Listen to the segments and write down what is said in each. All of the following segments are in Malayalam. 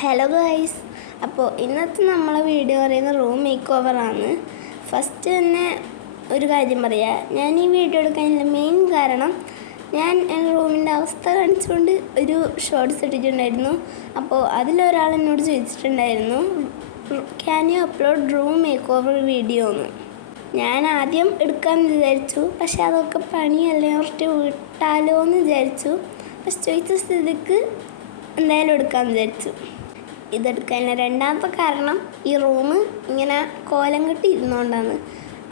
ഹലോ ഗൈസ്, അപ്പോൾ ഇന്നത്തെ നമ്മളെ വീഡിയോ പറയുന്ന റൂം മേക്ക് ഓവറാണ്. ഫസ്റ്റ് തന്നെ ഒരു കാര്യം പറയാം, ഞാൻ ഈ വീഡിയോ എടുക്കാനുള്ള മെയിൻ കാരണം ഞാൻ എൻ്റെ റൂമിൻ്റെ അവസ്ഥ കാണിച്ചുകൊണ്ട് ഒരു ഷോർട്ട്സ് ഇട്ടിട്ടുണ്ടായിരുന്നു. അപ്പോൾ അതിലൊരാൾ എന്നോട് ചോദിച്ചിട്ടുണ്ടായിരുന്നു, can you upload room make over video എന്ന്. ഞാൻ ആദ്യം എടുക്കാമെന്ന് വിചാരിച്ചു, പക്ഷെ അതൊക്കെ പണിയല്ലേ കുറച്ച് വിട്ടാലോ എന്ന് വിചാരിച്ചു. പക്ഷെ ചോദിച്ച സ്ഥിതിക്ക് എന്തായാലും എടുക്കാമെന്ന് വിചാരിച്ചു. ഇതെടുക്കാൻ രണ്ടാമത്തെ കാരണം ഈ റൂം ഇങ്ങനെ കോലം കെട്ടി ഇരുന്നുകൊണ്ടാണ്.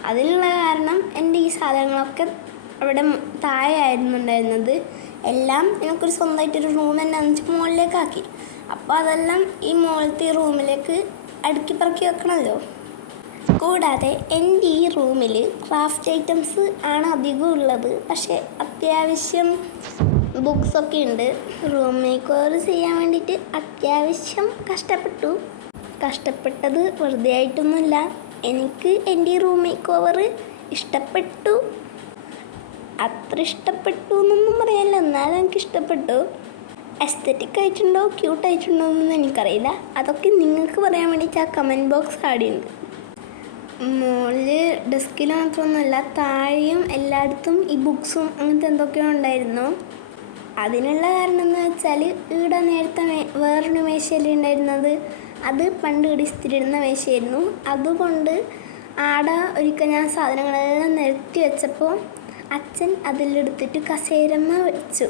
അതിനുള്ള കാരണം എൻ്റെ ഈ സാധനങ്ങളൊക്കെ അവിടെ താഴെ ആയിരുന്നു ഉണ്ടായിരുന്നത്. എല്ലാം എനിക്കൊരു സ്വന്തമായിട്ടൊരു റൂം തന്നെ അഞ്ച് മുകളിലേക്കാക്കി. അപ്പോൾ അതെല്ലാം ഈ മുകളിലത്തെ റൂമിലേക്ക് അടുക്കി പറക്കി വെക്കണമല്ലോ. കൂടാതെ എൻ്റെ ഈ റൂമിൽ ക്രാഫ്റ്റ് ഐറ്റംസ് ആണ് അധികം ഉള്ളത്. പക്ഷേ അത്യാവശ്യം ബുക്സൊക്കെ ഉണ്ട്. റൂം മേക്ക് ഓവർ ചെയ്യാൻ വേണ്ടിയിട്ട് അത്യാവശ്യം കഷ്ടപ്പെട്ടത് വെറുതെ ആയിട്ടൊന്നുമില്ല. എനിക്ക് എൻ്റെ ഈ റൂം മേക്ക് ഓവർ ഇഷ്ടപ്പെട്ടു. അത്ര ഇഷ്ടപ്പെട്ടു എന്നൊന്നും പറയാനില്ല, എന്നാലും എനിക്ക് ഇഷ്ടപ്പെട്ടു. എസ്തെറ്റിക് ആയിട്ടുണ്ടോ ക്യൂട്ടായിട്ടുണ്ടോ എന്നൊന്നും എനിക്കറിയില്ല. അതൊക്കെ നിങ്ങൾക്ക് പറയാൻ വേണ്ടിയിട്ട് ആ കമൻറ്റ് ബോക്സ് ആടിയുണ്ട്. മുകളിൽ ഡെസ്കിൽ മാത്രമൊന്നുമല്ല, താഴെയും എല്ലായിടത്തും ഈ ബുക്സും അങ്ങനത്തെ എന്തൊക്കെയോ ഉണ്ടായിരുന്നു. അതിനുള്ള കാരണം എന്ന് വെച്ചാൽ ഇവിടെ നേരത്തെ വേറൊരു മേശയല്ലേ ഉണ്ടായിരുന്നത്. അത് പണ്ട് ഇവിടെ ഇസ്തിരിടുന്ന മേശയായിരുന്നു. അതുകൊണ്ട് ആടെ ഒരിക്കൽ ഞാൻ സാധനങ്ങളെല്ലാം നിരത്തി വെച്ചപ്പോൾ അച്ഛൻ അതിലെടുത്തിട്ട് കസേരമ്മ വെച്ചു.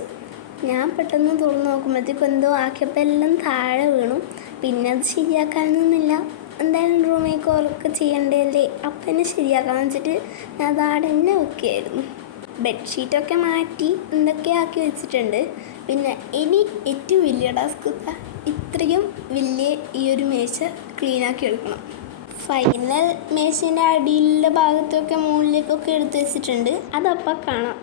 ഞാൻ പെട്ടെന്ന് തുറന്ന് നോക്കുമ്പോഴത്തേക്കും എന്തോ ആക്കിയപ്പോൾ എല്ലാം താഴെ വീണു. പിന്നെ അത് ശരിയാക്കാനൊന്നുമില്ല, എന്തായാലും റൂം മേക്ക് ഓവറൊക്കെ ചെയ്യണ്ടല്ലേ, അപ്പം എന്നെ ശരിയാക്കാമെന്ന് വെച്ചിട്ട് ഞാൻ അതാടെ തന്നെ വെക്കുകയായിരുന്നു. ബെഡ്ഷീറ്റൊക്കെ മാറ്റി എന്തൊക്കെ ആക്കി വെച്ചിട്ടുണ്ട്. പിന്നെ ഇനി ഏറ്റവും വലിയ ടാസ്ക് ഇത്രയും വലിയ ഈ ഒരു മേശ ക്ലീനാക്കി എടുക്കണം. ഫൈനൽ മേശേൻ്റെ അടിയിലുള്ള ഭാഗത്തൊക്കെ മുകളിലേക്കൊക്കെ എടുത്ത് വെച്ചിട്ടുണ്ട്. അതപ്പം കാണാം.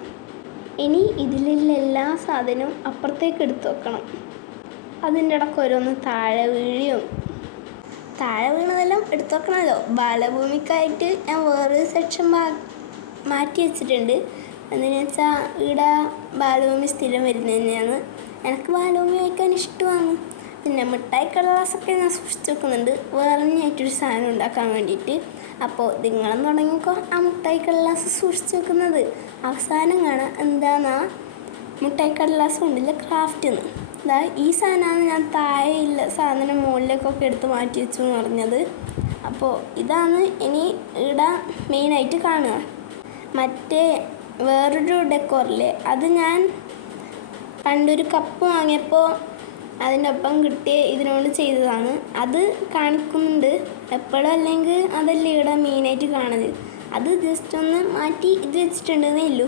ഇനി ഇതിലുള്ള എല്ലാ സാധനവും അപ്പുറത്തേക്ക് എടുത്ത് വെക്കണം. അതിൻ്റെ ഇടയ്ക്ക് ഓരോന്ന് താഴെ വീണതെല്ലാം എടുത്ത് വെക്കണമല്ലോ. ബാലഭൂമിക്കായിട്ട് ഞാൻ വേറൊരു സെക്ഷൻ മാറ്റി വെച്ചിട്ടുണ്ട്. എന്താണെന്ന് വെച്ചാൽ ഇവിടെ ബാലഭൂമി സ്ഥിരം വരുന്നത് തന്നെയാണ്. എനിക്ക് ബാലഭൂമി കഴിക്കാൻ ഇഷ്ടമാണ്. പിന്നെ മിഠായി കടലാസൊക്കെ ഞാൻ സൂക്ഷിച്ച് വെക്കുന്നുണ്ട്, വേറെ ആയിട്ടൊരു സാധനം ഉണ്ടാക്കാൻ വേണ്ടിയിട്ട്. അപ്പോൾ നിങ്ങളും തുടങ്ങിക്കോ ആ മിഠായി കടലാസ് സൂക്ഷിച്ച് വെക്കുന്നത്. അവസാനം കാണാം എന്താണെന്നാ മിഠായി കടലാസ് കൊണ്ടില്ല ക്രാഫ്റ്റിന്ന്. ഈ സാധനമാണ് ഞാൻ താഴെയില്ല സാധനം മുകളിലേക്കൊക്കെ എടുത്ത് മാറ്റി വെച്ചു എന്ന് പറഞ്ഞത്. അപ്പോൾ ഇതാണ് ഇനി ഇവിടെ മെയിനായിട്ട് കാണുക. മറ്റേ വേറൊരു ഡെക്കോറില്ലേ, അത് ഞാൻ പണ്ടൊരു കപ്പ് വാങ്ങിയപ്പോൾ അതിൻ്റെ ഒപ്പം കിട്ടിയ ഇതിനോട് ചെയ്തതാണ്. അത് കാണിക്കുന്നുണ്ട് എപ്പോഴും, അല്ലെങ്കിൽ അതല്ലേ ഇവിടെ മെയിനായിട്ട് കാണുന്നത്. അത് ജസ്റ്റ് ഒന്ന് മാറ്റി ഇത് വെച്ചിട്ടുണ്ടെന്നേ ഉള്ളൂ.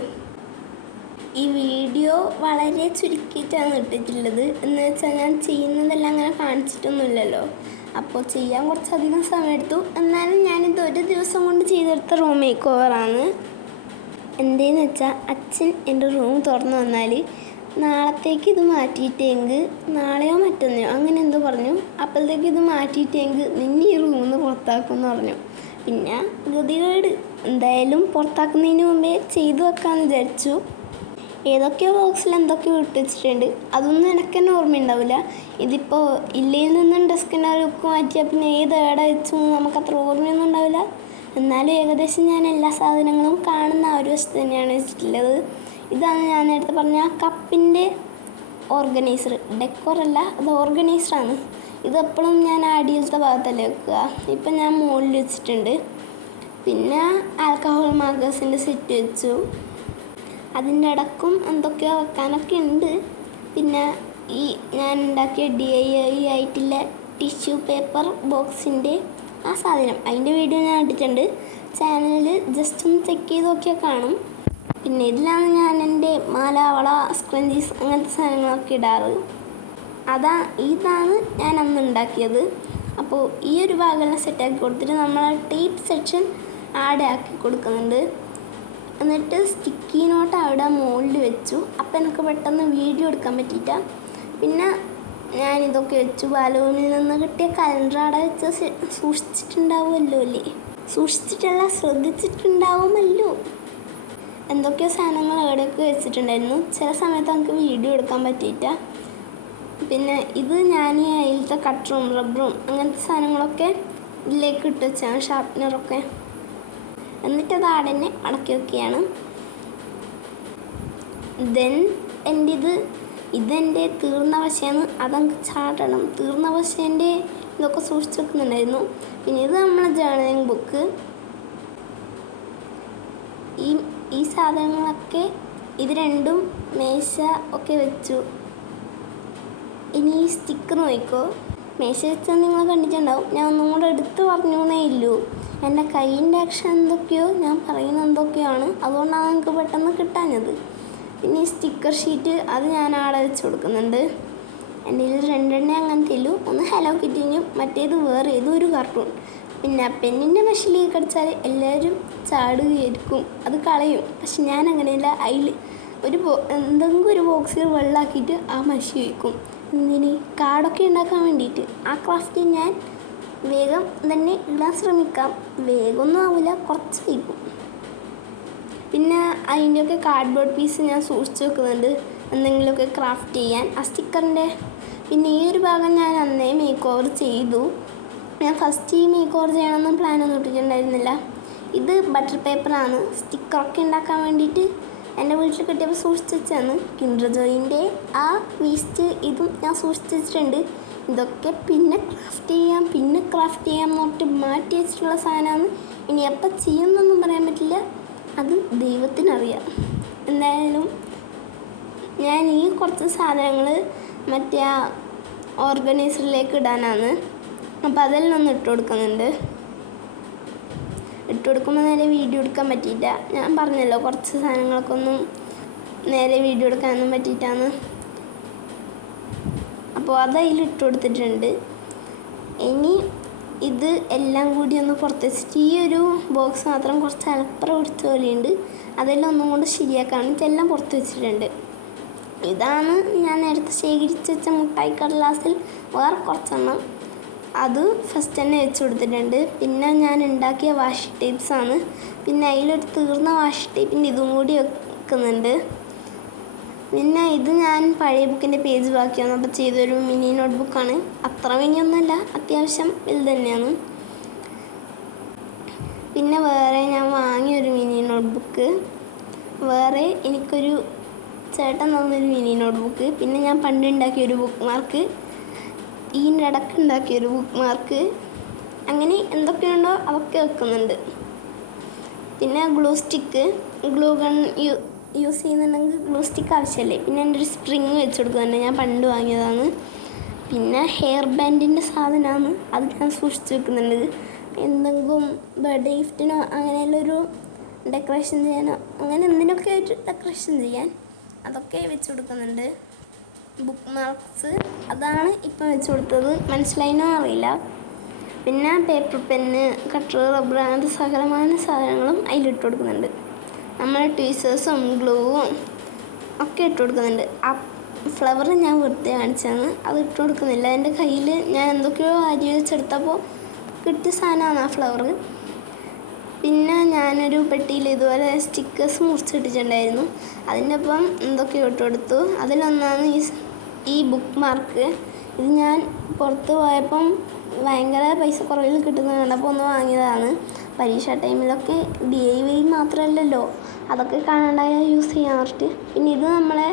ഈ വീഡിയോ വളരെ ചുരുക്കിയിട്ടാണ് ഇട്ടിട്ടുള്ളത്. എന്ന് വെച്ചാൽ ഞാൻ ചെയ്യുന്നതെല്ലാം അങ്ങനെ കാണിച്ചിട്ടൊന്നുമില്ലല്ലോ. അപ്പോൾ ചെയ്യാൻ കുറച്ചധികം സമയം എടുത്തു. എന്നാലും ഞാനിത് ഒരു ദിവസം കൊണ്ട് ചെയ്തെടുത്ത റൂം മേക്ക് ഓവറാണ്. എന്തേന്ന് വെച്ചാൽ അച്ഛൻ എൻ്റെ റൂം തുറന്നു വന്നാൽ നാളത്തേക്ക് ഇത് മാറ്റിയിട്ടെങ്കിൽ നാളെയോ മറ്റൊന്നെയോ അങ്ങനെ എന്തോ പറഞ്ഞു. അപ്പോഴത്തേക്ക് ഇത് മാറ്റിയിട്ടെങ്കിൽ നിന്നെ ഈ റൂമിൽ നിന്ന് പുറത്താക്കുമെന്ന് പറഞ്ഞു. പിന്നെ ഗതികേട്, എന്തായാലും പുറത്താക്കുന്നതിന് മുമ്പേ ചെയ്തു വെക്കാമെന്ന് വിചാരിച്ചു. ഏതൊക്കെയോ ബോക്സിൽ എന്തൊക്കെയോ ഇട്ട് വെച്ചിട്ടുണ്ട്. അതൊന്നും എനിക്ക് തന്നെ ഓർമ്മയുണ്ടാവില്ല. ഇതിപ്പോൾ ഇല്ലയിൽ നിന്നും ഡെസ്കിൻ്റെ ലുക്ക് മാറ്റിയാൽ പിന്നെ ഏത് ഏടെ വെച്ചു നമുക്കത്ര ഓർമ്മയൊന്നും ഉണ്ടാവില്ല. എന്നാലും ഏകദേശം ഞാൻ എല്ലാ സാധനങ്ങളും കാണുന്ന ആ ഒരു വശത്ത് തന്നെയാണ് വെച്ചിട്ടുള്ളത്. ഇതാണ് ഞാൻ നേരത്തെ പറഞ്ഞ കപ്പിൻ്റെ ഓർഗനൈസർ. ഡെക്കോറല്ല, അത് ഓർഗനൈസറാണ്. ഇതെപ്പോഴും ഞാൻ അടിയിലത്തെ ഭാഗത്തല്ലേ വെക്കുക. ഇപ്പം ഞാൻ മുകളിൽ വെച്ചിട്ടുണ്ട്. പിന്നെ ആൽക്കഹോൾ മാർക്കേഴ്സിൻ്റെ സെറ്റ് വെച്ചു. അതിൻ്റെ ഇടക്കും എന്തൊക്കെയോ വെക്കാനൊക്കെ ഉണ്ട്. പിന്നെ ഈ ഞാൻ ഉണ്ടാക്കിയ DIY ആയിട്ടുള്ള ടിഷ്യൂ പേപ്പർ ബോക്സിൻ്റെ ആ സാധനം, അതിൻ്റെ വീഡിയോ ഞാൻ ഇട്ടിട്ടുണ്ട്. ചാനലിൽ ജസ്റ്റ് ഒന്ന് ചെക്ക് ചെയ്ത് നോക്കിയാൽ കാണും. പിന്നെ ഇതിലാണ് ഞാൻ എൻ്റെ മാല, വള, സ്ക്രഞ്ചീസ് അങ്ങനത്തെ സാധനങ്ങളൊക്കെ ഇടാറ്. ഇതാണ് ഞാൻ അന്ന് ഉണ്ടാക്കിയത്. അപ്പോൾ ഈ ഒരു ഭാഗമെല്ലാം സെറ്റാക്കി കൊടുത്തിട്ട് നമ്മൾ ടേപ്പ് സെക്ഷൻ ആടെ ആക്കി കൊടുക്കുന്നുണ്ട്. എന്നിട്ട് സ്റ്റിക്കി നോട്ട് അവിടെ മുകളിൽ വെച്ചു. അപ്പോൾ എനിക്ക് പെട്ടെന്ന് വീഡിയോ എടുക്കാൻ പറ്റിയിട്ട. പിന്നെ ഞാനിതൊക്കെ വെച്ചു. ബാലഭൂമിയിൽ നിന്ന് കിട്ടിയ കലണ്ടർ അവിടെ വെച്ച് സൂക്ഷിച്ചിട്ടുണ്ടാവുമല്ലോ അല്ലേ, സൂക്ഷിച്ചിട്ടല്ല ശ്രദ്ധിച്ചിട്ടുണ്ടാവുമല്ലോ. എന്തൊക്കെയോ സാധനങ്ങൾ എവിടെയൊക്കെ വെച്ചിട്ടുണ്ടായിരുന്നു. ചില സമയത്ത് നമുക്ക് വീഡിയോ എടുക്കാൻ പറ്റിയിട്ട. പിന്നെ ഇത് ഞാൻ അതിലത്തെ കട്ടറും റബ്ബറും അങ്ങനത്തെ സാധനങ്ങളൊക്കെ ഇതിലേക്ക് ഇട്ട് വെച്ചാണ്, ഷാർപ്പ്നറൊക്കെ. എന്നിട്ടത് ആടെ തന്നെ അടക്കി വെക്കുകയാണ്. ദെൻ ഇതെൻ്റെ തീർന്ന വശയാണ്, അതങ്ങ് ചാടണം. തീർന്ന വശേൻ്റെ ഇതൊക്കെ സൂക്ഷിച്ച് വെക്കുന്നുണ്ടായിരുന്നു. പിന്നെ ഇത് നമ്മളെ ജേർണലിംഗ് ബുക്ക്. ഈ സാധനങ്ങളൊക്കെ ഇത് രണ്ടും മേശ ഒക്കെ വെച്ചു. ഇനി ഈ സ്റ്റിക്കർ നോക്കിക്കോ. മേശ വെച്ചാൽ നിങ്ങൾ കണ്ടിട്ടുണ്ടാവും. ഞാൻ ഒന്നും കൂടെ എടുത്ത് പറഞ്ഞേ ഇല്ലൂ. എൻ്റെ കൈയിൻ്റെ ആക്ഷൻ എന്തൊക്കെയോ ഞാൻ പറയുന്ന എന്തൊക്കെയാണ്, അതുകൊണ്ടാണ് എനിക്ക് പെട്ടെന്ന് കിട്ടാഞ്ഞത്. പിന്നെ ഈ സ്റ്റിക്കർ ഷീറ്റ് അത് ഞാൻ ആടെ വെച്ച് കൊടുക്കുന്നുണ്ട്. എൻ്റെ ഇതിൽ രണ്ടെണ്ണേ അങ്ങനത്തെ ഇല്ലൂ. ഒന്ന് ഹലോ കിറ്റിനും മറ്റേത് വേറെ ഏതോ ഒരു കാർട്ടൂൺ. പിന്നെ പെണ്ണിൻ്റെ മഷിലേക്ക് കടിച്ചാൽ എല്ലാവരും ചാടുകയായിരിക്കും, അത് കളയും. പക്ഷെ ഞാൻ അങ്ങനെയല്ല, അതിൽ എന്തെങ്കിലും ഒരു ബോക്സിൽ വെള്ളമാക്കിയിട്ട് ആ മഷി വയ്ക്കും. എന്തിന്? കാർഡൊക്കെ ഉണ്ടാക്കാൻ വേണ്ടിയിട്ട്. ആ ക്രാഫ്റ്റ് ഞാൻ വേഗം തന്നെ ഇടാൻ ശ്രമിക്കാം. വേഗമൊന്നും ആവില്ല, കുറച്ച് വയ്ക്കും. പിന്നെ അതിൻ്റെയൊക്കെ കാർഡ്ബോർഡ് പീസ് ഞാൻ സൂക്ഷിച്ച് വെക്കുന്നുണ്ട്, എന്തെങ്കിലുമൊക്കെ ക്രാഫ്റ്റ് ചെയ്യാൻ. ആ സ്റ്റിക്കറിൻ്റെ പിന്നെ ഈ ഒരു ഭാഗം ഞാൻ അന്നേ മേക്ക് ഓവർ ചെയ്തു. ഞാൻ ഫസ്റ്റ് ഈ മേക്ക് ഓവർ ചെയ്യണമെന്നും പ്ലാനൊന്നും ഇട്ടിട്ടുണ്ടായിരുന്നില്ല. ഇത് ബട്ടർ പേപ്പറാണ്, സ്റ്റിക്കറൊക്കെ ഉണ്ടാക്കാൻ വേണ്ടിയിട്ട് എൻ്റെ വീട്ടിൽ കിട്ടിയപ്പോൾ സൂക്ഷിച്ച് വെച്ചാണ്. കിൻഡർ ജോയിൻ്റെ ആ വേസ്റ്റ് ഇതും ഞാൻ സൂക്ഷിച്ച് വെച്ചിട്ടുണ്ട്. ഇതൊക്കെ പിന്നെ ക്രാഫ്റ്റ് ചെയ്യാം എന്ന് പറഞ്ഞിട്ട് മാറ്റി വെച്ചിട്ടുള്ള സാധനമാണ്. ഇനി എപ്പോൾ ചെയ്യുമെന്നൊന്നും പറയാൻ പറ്റില്ല, അത് ദൈവത്തിനറിയാം. എന്തായാലും ഞാൻ ഈ കുറച്ച് സാധനങ്ങൾ മറ്റേ ആ ഓർഗനൈസറിലേക്ക് ഇടാനാണ്. അപ്പോൾ അതെല്ലാം ഒന്ന് ഇട്ട് കൊടുക്കുന്നുണ്ട്. ഇട്ട് കൊടുക്കുമ്പോൾ നേരെ വീഡിയോ എടുക്കാൻ പറ്റിയില്ല. ഞാൻ പറഞ്ഞല്ലോ കുറച്ച് സാധനങ്ങളൊക്കെ ഒന്നും നേരെ വീഡിയോ എടുക്കാനൊന്നും പറ്റിയിട്ടാണ്. അപ്പോൾ അത് അതിൽ ഇട്ട് കൊടുത്തിട്ടുണ്ട്. ഇനി ഇത് എല്ലാം കൂടി ഒന്ന് പുറത്ത് വെച്ചിട്ട് ഈ ഒരു ബോക്സ് മാത്രം കുറച്ച് അലപ്പുറം പിടിച്ച പോലെയുണ്ട്, അതെല്ലാം ഒന്നും കൊണ്ട് ശരിയാക്കാൻ വേണ്ടിയിട്ട് എല്ലാം പുറത്ത് വെച്ചിട്ടുണ്ട്. ഇതാണ് ഞാൻ നേരത്തെ ശേഖരിച്ച് വെച്ച മുട്ടായി കടലാസിൽ വേറെ കുറച്ചെണ്ണം, അത് ഫസ്റ്റ് തന്നെ വെച്ച് കൊടുത്തിട്ടുണ്ട്. പിന്നെ ഞാൻ ഉണ്ടാക്കിയ വാഷി ടേപ്സാണ്. പിന്നെ അതിലൊരു തീർന്ന വാഷി ടേപ്പിൻ്റെ ഇതും കൂടി വെക്കുന്നുണ്ട്. പിന്നെ ഇത് ഞാൻ പഴയ ബുക്കിൻ്റെ പേജ് ബാക്കി വന്നപ്പോൾ ചെയ്തൊരു മിനി നോട്ട്ബുക്കാണ്. അത്ര മിനിയൊന്നുമല്ല, അത്യാവശ്യം വലുത് തന്നെയാണ്. പിന്നെ വേറെ ഞാൻ വാങ്ങിയൊരു മിനി നോട്ട്ബുക്ക്, വേറെ എനിക്കൊരു ചേട്ടൻ തന്നൊരു മിനി നോട്ട്ബുക്ക്, പിന്നെ ഞാൻ പണ്ട് ഉണ്ടാക്കിയൊരു ബുക്ക് മാർക്ക്, ഇതിൻ്റെ ഇടയ്ക്ക് ഉണ്ടാക്കിയൊരു ബുക്ക് മാർക്ക്, അങ്ങനെ എന്തൊക്കെയുണ്ടോ അതൊക്കെ വെക്കുന്നുണ്ട്. പിന്നെ glue stick, glue gun use ചെയ്യുന്നുണ്ടെങ്കിൽ ഗ്ലൂ സ്റ്റിക്ക് ആവശ്യമല്ലേ. പിന്നെ എൻ്റെ ഒരു സ്പ്രിങ് വെച്ച് കൊടുക്കുന്നുണ്ട്, ഞാൻ പണ്ട് വാങ്ങിയതാണ്. പിന്നെ ഹെയർ ബാൻഡിൻ്റെ സാധനമാണ്, അത് ഞാൻ സൂക്ഷിച്ച് വെക്കുന്നുണ്ട്. എന്തെങ്കിലും ബർത്ത്ഡേ ഗിഫ്റ്റിനോ അങ്ങനെയുള്ളൊരു ഡെക്കറേഷൻ ചെയ്യാനോ അങ്ങനെ എന്തിനൊക്കെ ആയിട്ട് ഡെക്കറേഷൻ ചെയ്യാൻ അതൊക്കെ വെച്ച് കൊടുക്കുന്നുണ്ട്. ബുക്ക് മാർക്സ് അതാണ് ഇപ്പം വെച്ച് കൊടുത്തത്, മനസ്സിലായിനോ അറിയില്ല. പിന്നെ പേപ്പർ പെന്ന്, കട്ടർ, റബ്ബർ അങ്ങനത്തെ സകലമായ സാധനങ്ങളും അതിലിട്ട് കൊടുക്കുന്നുണ്ട്. നമ്മൾ ട്വീസേഴ്സും ഗ്ലൂവും ഒക്കെ ഇട്ട് കൊടുക്കുന്നുണ്ട്. ആ ഫ്ലവർ ഞാൻ വെറുതെ കാണിച്ചാണ്, അത് ഇട്ട് കൊടുക്കുന്നില്ല. എൻ്റെ കയ്യിൽ ഞാൻ എന്തൊക്കെയോ അരി വെച്ചെടുത്തപ്പോൾ കിട്ടിയ സാധനമാണ് ആ ഫ്ലവർ. പിന്നെ ഞാനൊരു പെട്ടിയിൽ ഇതുപോലെ സ്റ്റിക്കേഴ്സ് മുറിച്ചിട്ടിട്ടുണ്ടായിരുന്നു, അതിൻ്റെ ഒപ്പം എന്തൊക്കെയോ ഇട്ട് കൊടുത്തു. അതിലൊന്നാണ് ഈ ബുക്ക് മാർക്ക്. ഇത് ഞാൻ പുറത്ത് പോയപ്പം ഭയങ്കര പൈസ കുറവിൽ കിട്ടുന്നത് കണ്ടപ്പോൾ ഒന്ന് വാങ്ങിയതാണ്. പരീക്ഷ ടൈമിലൊക്കെ DIY മാത്രമല്ലല്ലോ, അതൊക്കെ കാണാണ്ടായാൽ യൂസ് ചെയ്യാൻ പറഞ്ഞിട്ട്. പിന്നെ ഇത് നമ്മളെ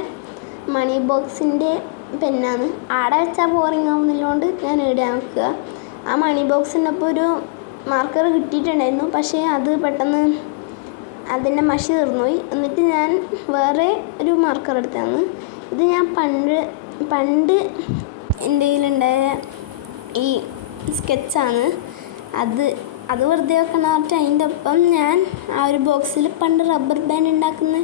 മണി ബോക്സിൻ്റെ പെന്നാണ്. ആടെ വെച്ചാൽ ബോറിങ് ആവുന്നതുകൊണ്ട് ഞാൻ ഇടാൻ വെക്കുക. ആ മണി ബോക്സിൻ്റെ ഒപ്പം ഒരു മാർക്കർ കിട്ടിയിട്ടുണ്ടായിരുന്നു, പക്ഷേ അത് പെട്ടെന്ന് അതിൻ്റെ മഷി തീർന്നുപോയി. എന്നിട്ട് ഞാൻ വേറെ ഒരു മാർക്കർ എടുത്തതാണ്. ഇത് ഞാൻ പണ്ട് എൻ്റെ കയ്യിലുണ്ടായ ഈ സ്കെച്ചാണ്. അത് വെറുതെ വെക്കണം പറഞ്ഞിട്ട് അതിൻ്റെ ഒപ്പം ഞാൻ ആ ഒരു ബോക്സിൽ പണ്ട് റബ്ബർ ബാൻഡ്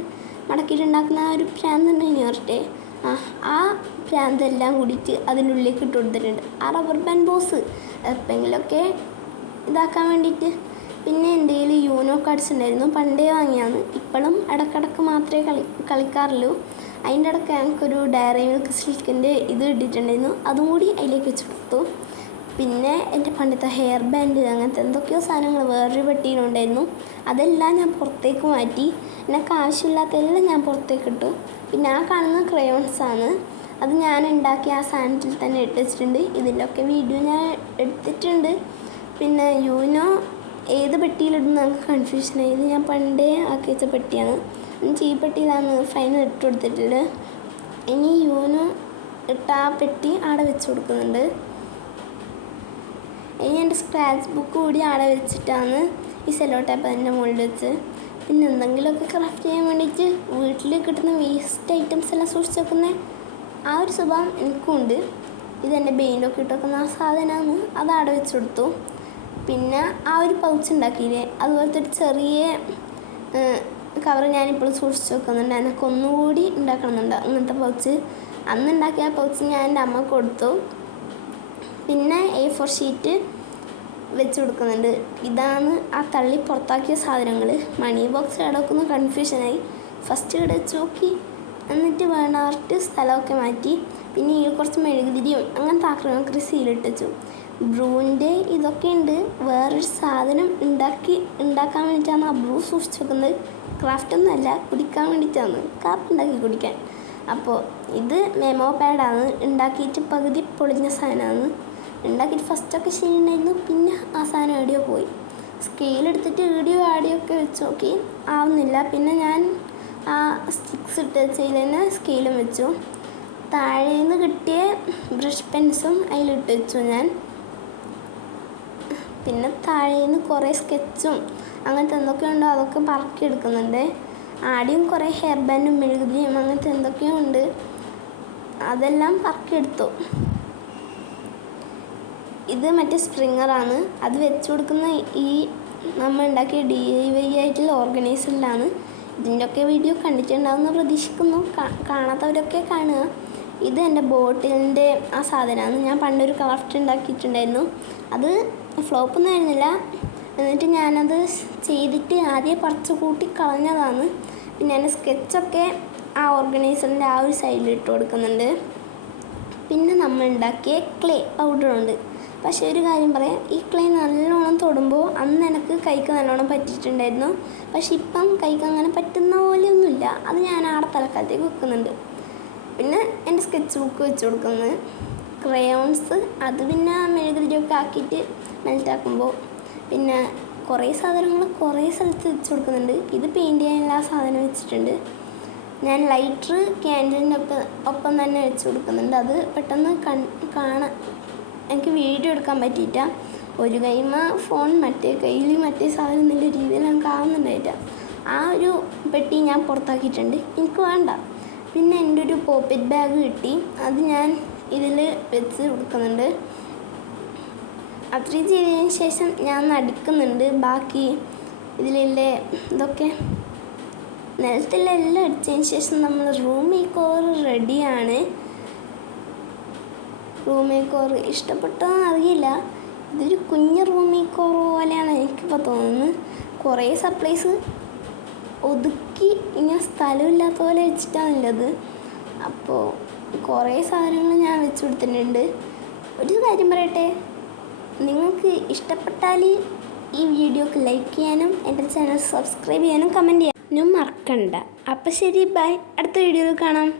മടക്കിയിട്ടുണ്ടാക്കുന്ന ആ ഒരു പ്രാന്തുണ്ടായിന് പറഞ്ഞിട്ട് ആ പ്രാന്തെല്ലാം കൂടിയിട്ട് അതിൻ്റെ ഉള്ളിലേക്ക് ഇട്ട് കൊടുത്തിട്ടുണ്ട്. ആ റബ്ബർ ബാൻഡ് ബോക്സ് എപ്പോഴെങ്കിലുമൊക്കെ ഇതാക്കാൻ വേണ്ടിയിട്ട്. പിന്നെ എൻ്റെ കയ്യിൽ യൂനോ കാർഡ്സ് ഉണ്ടായിരുന്നു, പണ്ടേ വാങ്ങിയാണ്. ഇപ്പോഴും ഇടക്കിടക്ക് മാത്രമേ കളിക്കാറുള്ളൂ. അതിൻ്റെ ഇടയ്ക്ക് ഞങ്ങൾക്കൊരു ഡയറി മിൽക്ക് സിൽക്കിൻ്റെ ഇത് ഇട്ടിട്ടുണ്ടായിരുന്നു, അതും കൂടി അതിലേക്ക് വെച്ച് കൊടുത്തു. പിന്നെ എൻ്റെ പണ്ടത്തെ ഹെയർ ബാൻഡ് അങ്ങനത്തെ എന്തൊക്കെയോ സാധനങ്ങൾ വേറൊരു പെട്ടിയിലുണ്ടായിരുന്നു, അതെല്ലാം ഞാൻ പുറത്തേക്ക് മാറ്റി. എനിക്ക് ആവശ്യമില്ലാത്തതെല്ലാം ഞാൻ പുറത്തേക്ക് ഇട്ടു. പിന്നെ ആ കാണുന്ന ക്രയോൺസാണ്, അത് ഞാൻ ഉണ്ടാക്കിയ ആ സാധനത്തിൽ തന്നെ ഇട്ട് വെച്ചിട്ടുണ്ട്. ഇതിലൊക്കെ വീഡിയോ ഞാൻ എടുത്തിട്ടുണ്ട്. പിന്നെ യൂനോ ഏത് പെട്ടിയിലിടുന്ന നമുക്ക് കൺഫ്യൂഷനായി. ഇത് ഞാൻ പണ്ടേ ആക്കി വെച്ച പെട്ടിയാണ്. എനിക്ക് ഈ പെട്ടിയിലാണ് ഫൈനൽ ഇട്ട് കൊടുത്തിട്ടുള്ളത്. ഇനി യൂനോ ഇട്ട ആ പെട്ടി അവിടെ വെച്ച് കൊടുക്കുന്നുണ്ട്. ഇനി എൻ്റെ സ്ക്രാച്ച് ബുക്ക് കൂടി അവിടെ വെച്ചിട്ടാണ് ഈ സെല്ലോ ടേപ്പ് അതിൻ്റെ മുകളിൽ വെച്ച്. പിന്നെ എന്തെങ്കിലുമൊക്കെ ക്രാഫ്റ്റ് ചെയ്യാൻ വേണ്ടിയിട്ട് വീട്ടിൽ കിട്ടുന്ന വേസ്റ്റ് ഐറ്റംസ് എല്ലാം സൂക്ഷിച്ച് വെക്കുന്ന ആ ഒരു സ്വഭാവം എനിക്കും ഉണ്ട്. ഇതെൻ്റെ പെയിൻ്റൊക്കെ ഇട്ട് വെക്കുന്ന ആ സാധനമാണ്, അത് അവിടെ വെച്ച് കൊടുത്തു. പിന്നെ ആ ഒരു പൗച്ച് ഉണ്ടാക്കിയില്ലേ, അതുപോലത്തെ ഒരു ചെറിയ കവർ ഞാനിപ്പോൾ സൂക്ഷിച്ച് വെക്കുന്നുണ്ട്. എനിക്ക് ഒന്നുകൂടി ഉണ്ടാക്കണമെന്നുണ്ട് അങ്ങനത്തെ പൗച്ച്. അന്ന് ഉണ്ടാക്കിയ ആ പൗച്ച് ഞാൻ എൻ്റെ അമ്മക്ക് കൊടുത്തു. പിന്നെ A4 ഷീറ്റ് വെച്ച് കൊടുക്കുന്നുണ്ട്. ഇതാണ് ആ തള്ളി പുറത്താക്കിയ സാധനങ്ങൾ. മണി ബോക്സ് ഇവിടെ വെക്കുന്ന കൺഫ്യൂഷനായി. ഫസ്റ്റ് ഇവിടെ വെച്ച് നോക്കി, എന്നിട്ട് വേണ്ടാർട്ട് സ്ഥലമൊക്കെ മാറ്റി. പിന്നെ ഈ കുറച്ച് മെഴുകുതിരിയും അങ്ങനത്തെ ആക്രമണമൊക്കെ സീലിട്ട് വെച്ചു. ബ്രൂവിൻ്റെ ഇതൊക്കെ ഉണ്ട്. വേറൊരു സാധനം ഉണ്ടാക്കാൻ വേണ്ടിയിട്ടാണ് ആ ബ്രൂ സൂക്ഷിച്ച് വെക്കുന്നത്. ക്രാഫ്റ്റൊന്നും അല്ല, കുടിക്കാൻ വേണ്ടിയിട്ടാണ്, കാപ്പി ഉണ്ടാക്കി കുടിക്കാൻ. അപ്പോൾ ഇത് മെമോ പാഡാണ്. ഉണ്ടാക്കിയിട്ട് പകുതി പൊളിഞ്ഞ സാധനമാണ്. ഉണ്ടാക്കിയിട്ട് ഫസ്റ്റൊക്കെ ശരിയുണ്ടായിരുന്നു, പിന്നെ ആ സാധനം എവിടെയോ പോയി. സ്കെയിലെടുത്തിട്ട് വീഡിയോ ആഡിയോ ഒക്കെ വെച്ച് നോക്കി, ആവുന്നില്ല. പിന്നെ ഞാൻ ആ സ്റ്റിക്സ് ഇട്ട് വെച്ചതിൽ തന്നെ സ്കെയിലും വെച്ചു. താഴേന്ന് കിട്ടിയ ബ്രഷ് പെൻസും അതിലിട്ട് വെച്ചു ഞാൻ. പിന്നെ താഴേന്ന് കുറേ സ്കെച്ചും അങ്ങനത്തെ എന്തൊക്കെയുണ്ടോ അതൊക്കെ പറക്കി എടുക്കുന്നുണ്ട്. ആദ്യം കുറേ ഹെയർ ബാൻഡും മെഴുകുതിരിയും അങ്ങനത്തെ എന്തൊക്കെയോ ഉണ്ട്, അതെല്ലാം പറക്കിയെടുത്തു. ഇത് മറ്റേ സ്പ്രിങ്ങറാണ്. അത് വെച്ച് കൊടുക്കുന്ന ഈ നമ്മൾ ഉണ്ടാക്കിയ DIY ആയിട്ടുള്ള ഓർഗനൈസറിലാണ്. ഇതിൻ്റെയൊക്കെ വീഡിയോ കണ്ടിട്ടുണ്ടാവുമെന്ന് പ്രതീക്ഷിക്കുന്നു. കാണാത്തവരൊക്കെ കാണുക. ഇത് എൻ്റെ ബോട്ടിലിൻ്റെ ആ സാധനമാണ്. ഞാൻ പണ്ടൊരു ക്രാഫ്റ്റ് ഉണ്ടാക്കിയിട്ടുണ്ടായിരുന്നു. അത് ഫ്ലോപ്പൊന്നും ആയിരുന്നില്ല. എന്നിട്ട് ഞാനത് ചെയ്തിട്ട് ആദ്യം പറിച്ച് കൂട്ടി കളഞ്ഞതാണ്. പിന്നെ എൻ്റെ സ്കെച്ചൊക്കെ ആ ഓർഗനൈസറിൻ്റെ ആ ഒരു സൈഡിൽ ഇട്ട് കൊടുക്കുന്നുണ്ട്. പിന്നെ നമ്മൾ ഉണ്ടാക്കിയ ക്ലേ പൗഡറുണ്ട്. പക്ഷേ ഒരു കാര്യം പറയാം, ഈ ക്ലേ നല്ലോണം തൊടുമ്പോൾ അന്ന് എനിക്ക് കൈക്ക് നല്ലോണം പറ്റിയിട്ടുണ്ടായിരുന്നു. പക്ഷെ ഇപ്പം കൈക്ക് അങ്ങനെ പറ്റുന്ന പോലെയൊന്നുമില്ല. അത് ഞാൻ ആടെ തലക്കാലത്തേക്ക് വെക്കുന്നുണ്ട്. പിന്നെ എൻ്റെ സ്കെച്ച് ബുക്ക് വെച്ച് കൊടുക്കുന്നത്, ക്രയോൺസ്, അത് പിന്നെ മെഴുകുതിരിയൊക്കെ ആക്കിയിട്ട് മെൽറ്റാക്കുമ്പോൾ. പിന്നെ കുറേ സാധനങ്ങൾ കുറേ സ്ഥലത്ത് വെച്ച് കൊടുക്കുന്നുണ്ട്. ഇത് പെയിൻറ്റ് ചെയ്യാനുള്ള ആ സാധനം വെച്ചിട്ടുണ്ട്. ഞാൻ ലൈറ്റർ ക്യാൻഡിലിൻ്റെ ഒപ്പം തന്നെ വെച്ച് കൊടുക്കുന്നുണ്ട്. അത് പെട്ടെന്ന് കാണാൻ എനിക്ക് വീഡിയോ എടുക്കാൻ പറ്റിയിട്ട. ഒരു കൈമ ഫോൺ, മറ്റേ കയ്യിൽ മറ്റേ സാധനം എന്നുള്ള രീതിയിൽ എനിക്ക് ആവുന്നുണ്ടായിട്ട. ആ ഒരു പെട്ടി ഞാൻ പുറത്താക്കിയിട്ടുണ്ട്, എനിക്ക് വേണ്ട. പിന്നെ എൻ്റെ ഒരു പോക്കറ്റ് ബാഗ് കിട്ടി, അത് ഞാൻ ഇതിൽ വെച്ച് കൊടുക്കുന്നുണ്ട്. അത്രയും ചെയ്തതിന് ശേഷം ഞാൻ അടിക്കുന്നുണ്ട്. ബാക്കി ഇതിലുള്ള ഇതൊക്കെ നിലത്തിലെല്ലാം അടിച്ചതിന് ശേഷം നമ്മൾ റൂം മേക്കോവർ റെഡിയാണ്. റൂം മേക്കോവർ ഇഷ്ടപ്പെട്ടോ അറിയില്ല. ഇതൊരു കുഞ്ഞ് റൂം മേക്കോവർ പോലെയാണ് എനിക്കിപ്പോൾ തോന്നുന്നത്. കുറേ സപ്ലൈസ് ഒതുക്കി ഇങ്ങനെ സ്ഥലമില്ലാത്ത പോലെ വെച്ചിട്ടാണുള്ളത്. അപ്പോൾ കുറേ സാധനങ്ങൾ ഞാൻ വെച്ച് കൊടുത്തിട്ടുണ്ട്. ഒരു കാര്യം പറയട്ടെ, നിങ്ങൾക്ക് ഇഷ്ടപ്പെട്ടാൽ ഈ വീഡിയോക്ക് ലൈക്ക് ചെയ്യാനും എൻ്റെ ചാനൽ സബ്സ്ക്രൈബ് ചെയ്യാനും കമൻറ്റ് ചെയ്യാനും മറക്കണ്ട. അപ്പോൾ ശരി, ബൈ. അടുത്ത വീഡിയോയിൽ കാണാം.